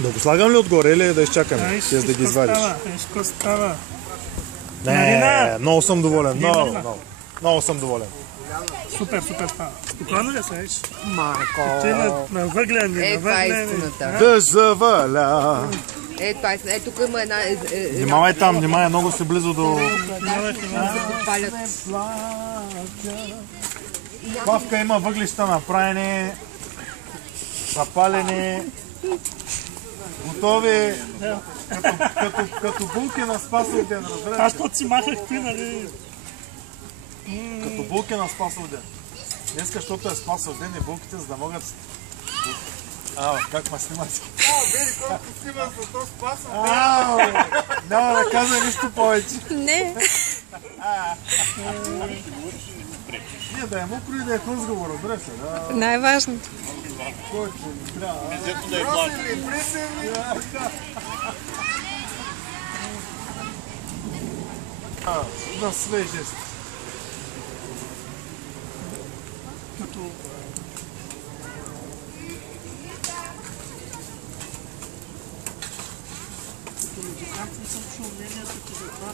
Да го слагам ли отгоре или да изчакаме? Ти да ги извадиш. Ешко става. Не, много съм доволен. Много съм доволен. Супер става. Спокойно ли се, еш? Марко. Ти на въгляни, Това е истината. Да заваля. Това е. Тук има една... Внимавай там, внимавай, много си близо до... Палят. Павка има въглища направени, запалени, готови, като булки на Спасов ден, разбираш? Аз то си махах ти, нали? Като булки на Спасов ден. Днеска, защото е Спасов ден и булките, за да могат... как ме снимате? Бери, колко снима за то Спасов ден? Няма да казвай нищо повече. Не. Не, да е мокро и да е хлъзгаво, разбира се. Най-важното. Който ни трябва. Просили, присели. На свежест. Като музикант не съм чул мнението, че за това